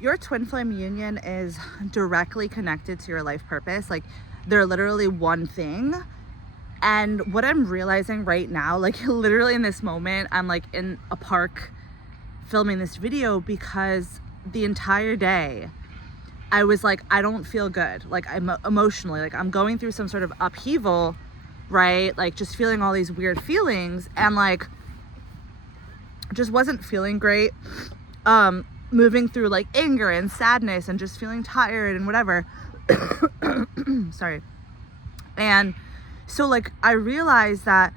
your twin flame union is directly connected to your life purpose. Like, they're literally one thing. And what I'm realizing right now, like literally in this moment, I'm like in a park filming this video because the entire day I was like, I don't feel good. Like, I'm emotionally, like I'm going through some sort of upheaval, right? Like just feeling all these weird feelings and like just wasn't feeling great. Moving through like anger and sadness and just feeling tired and whatever. Sorry. And so like I realized that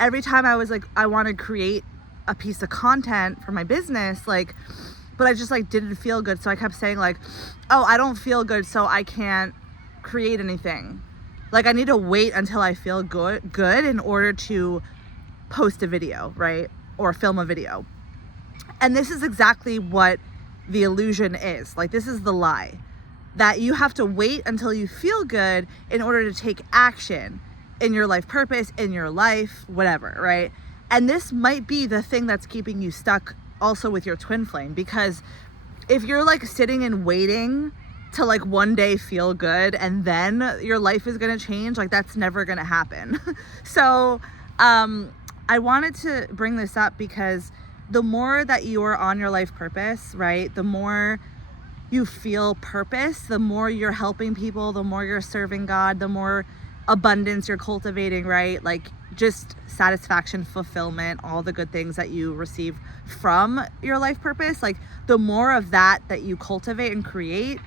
every time I was like, I want to create a piece of content for my business, like, but I just like didn't feel good. So I kept saying like, oh, I don't feel good, so I can't create anything. Like I need to wait until I feel good in order to post a video, right? Or film a video. And this is exactly what the illusion is. Like, this is the lie, that you have to wait until you feel good in order to take action in your life purpose, in your life, whatever, right? And this might be the thing that's keeping you stuck also with your twin flame, because if you're like sitting and waiting to like one day feel good and then your life is going to change, like that's never going to happen. So I wanted to bring this up because the more that you are on your life purpose, right, the more you feel purpose, the more you're helping people, the more you're serving God, the more abundance you're cultivating, right? Like just satisfaction, fulfillment, all the good things that you receive from your life purpose. Like the more of that you cultivate and create,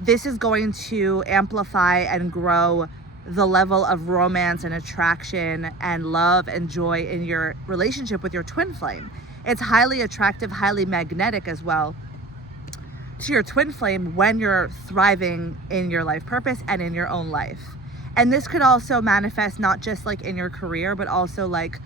this is going to amplify and grow the level of romance and attraction and love and joy in your relationship with your twin flame. It's highly attractive, highly magnetic as well to your twin flame when you're thriving in your life purpose and in your own life. And this could also manifest not just like in your career, but also like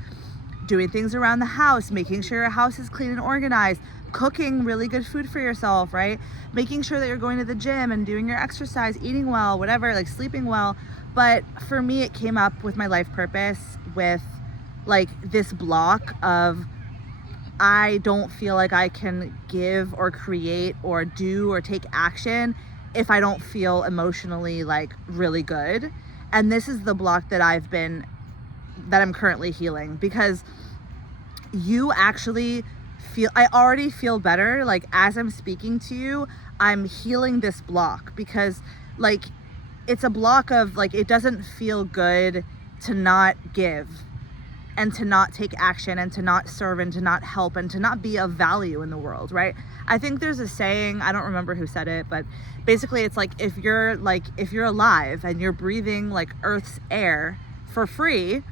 doing things around the house, making sure your house is clean and organized, cooking really good food for yourself, right? Making sure that you're going to the gym and doing your exercise, eating well, whatever, like sleeping well. But for me, it came up with my life purpose with like this block of I don't feel like I can give or create or do or take action if I don't feel emotionally like really good. And this is the block that I'm currently healing, because you actually I already feel better. Like as I'm speaking to you, I'm healing this block, because like it's a block of like, it doesn't feel good to not give and to not take action and to not serve and to not help and to not be of value in the world, right? I think there's a saying, I don't remember who said it, but basically it's like if you're alive and you're breathing like Earth's air for free,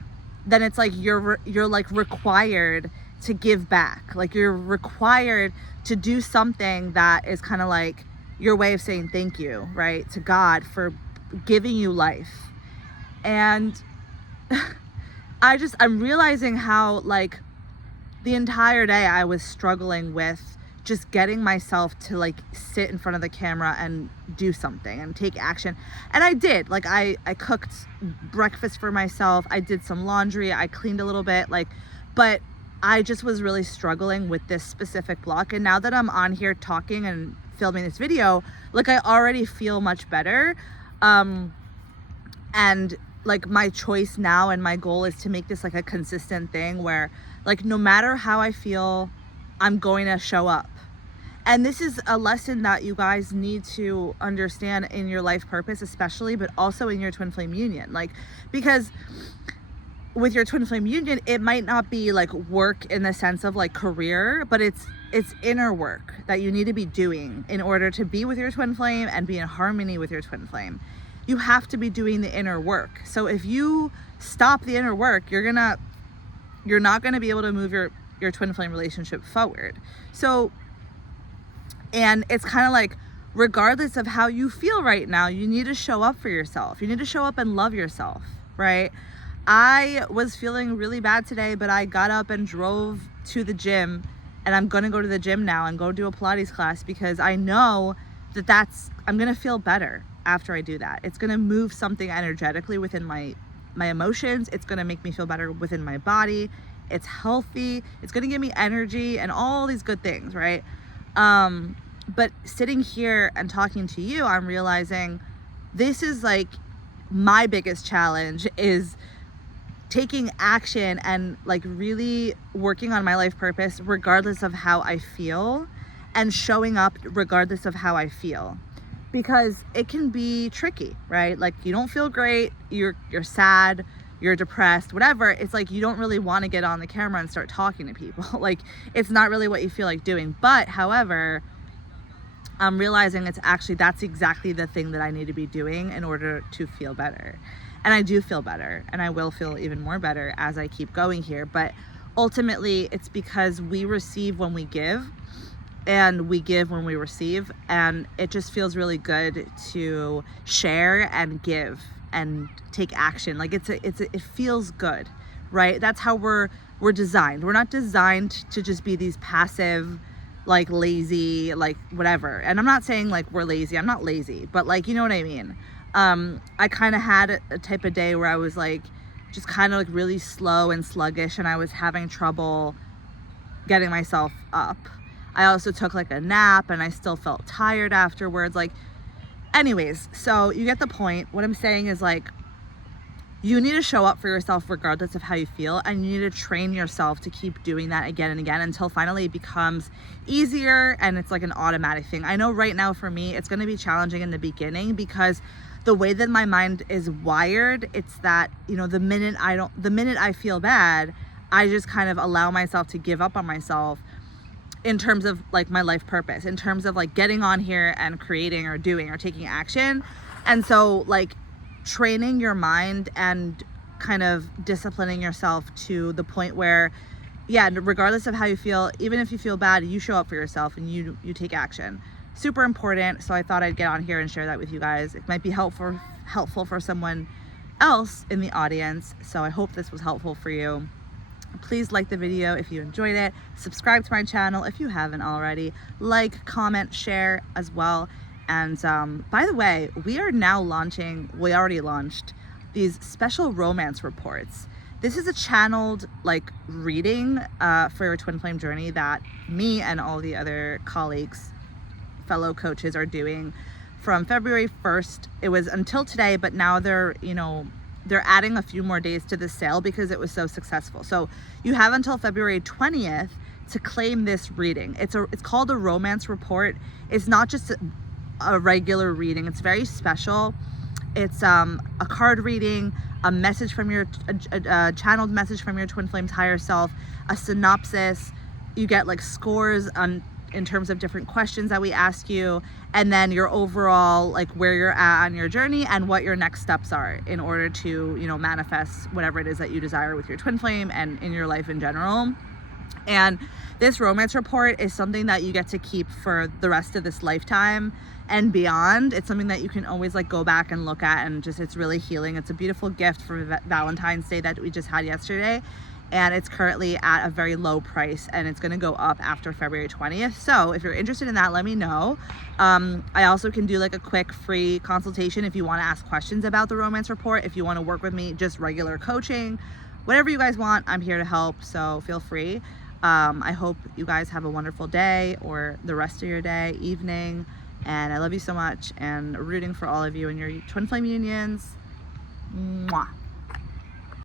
then it's like you're like required to give back. Like you're required to do something that is kind of like your way of saying thank you, right, to God for giving you life. And I'm realizing how like the entire day I was struggling with just getting myself to like sit in front of the camera and do something and take action. And I did. Like I cooked breakfast for myself. I did some laundry. I cleaned a little bit, like, but I just was really struggling with this specific block. And now that I'm on here talking and filming this video, like I already feel much better. And like my choice now and my goal is to make this like a consistent thing where like no matter how I feel, I'm going to show up. And this is a lesson that you guys need to understand in your life purpose especially, but also in your twin flame union. Like, because with your twin flame union, it might not be like work in the sense of like career, but it's inner work that you need to be doing in order to be with your twin flame and be in harmony with your twin flame. You have to be doing the inner work. So if you stop the inner work, you're not gonna be able to move your twin flame relationship forward. So, and it's kind of like, regardless of how you feel right now, you need to show up for yourself. You need to show up and love yourself, right? I was feeling really bad today, but I got up and drove to the gym, and I'm gonna go to the gym now and go do a Pilates class, because I know that I'm gonna feel better after I do that. It's gonna move something energetically within my emotions. It's gonna make me feel better within my body. It's healthy. It's gonna give me energy and all these good things, right? But sitting here and talking to you, I'm realizing this is like my biggest challenge, is taking action and like really working on my life purpose regardless of how I feel, and showing up regardless of how I feel, because it can be tricky, right? Like you don't feel great, you're sad, you're depressed, whatever. It's like you don't really want to get on the camera and start talking to people. Like it's not really what you feel like doing. But however, I'm realizing that's exactly the thing that I need to be doing in order to feel better. And I do feel better, and I will feel even more better as I keep going here. But ultimately, it's because we receive when we give, and we give when we receive. And it just feels really good to share and give and take action. Like it feels good, right? That's how we're designed. We're not designed to just be these passive, like lazy, like whatever. And I'm not saying like we're lazy. I'm not lazy, but like, you know what I mean? I kind of had a type of day where I was like just kind of like really slow and sluggish, and I was having trouble getting myself up. I also took like a nap, and I still felt tired afterwards. Like, anyways, so you get the point. What I'm saying is like, you need to show up for yourself regardless of how you feel, and you need to train yourself to keep doing that again and again until finally it becomes easier and it's like an automatic thing. I know right now for me, it's going to be challenging in the beginning, because the way that my mind is wired, it's that, you know, the minute I feel bad, I just kind of allow myself to give up on myself in terms of like my life purpose, in terms of like getting on here and creating or doing or taking action. And so like training your mind and kind of disciplining yourself to the point where, yeah, regardless of how you feel, even if you feel bad, you show up for yourself and you take action. Super important. So I thought I'd get on here and share that with you guys. It might be helpful for someone else in the audience. So I hope this was helpful for you. Please like the video if you enjoyed it. Subscribe to my channel if you haven't already. Like, comment, share as well. And by the way, we already launched these special romance reports. This is a channeled like reading for your twin flame journey that me and all the other colleagues, fellow coaches, are doing from February 1st. It was until today, but now they're adding a few more days to the sale because it was so successful. So you have until February 20th to claim this reading. It's called a romance report. It's not just a regular reading. It's very special. It's a card reading, a message from your channeled message from your twin flame's higher self, a synopsis. You get like scores in terms of different questions that we ask you, and then your overall like where you're at on your journey and what your next steps are in order to, you know, manifest whatever it is that you desire with your twin flame and in your life in general. And this romance report is something that you get to keep for the rest of this lifetime and beyond. It's something that you can always like go back and look at, and just, it's really healing. It's a beautiful gift for Valentine's Day that we just had yesterday. And it's currently at a very low price, and it's going to go up after February 20th. So if you're interested in that, let me know. I also can do like a quick free consultation if you want to ask questions about the romance report. If you want to work with me, just regular coaching, whatever you guys want, I'm here to help. So feel free. I hope you guys have a wonderful day or the rest of your day, evening. And I love you so much, and rooting for all of you in your twin flame unions. Mwah.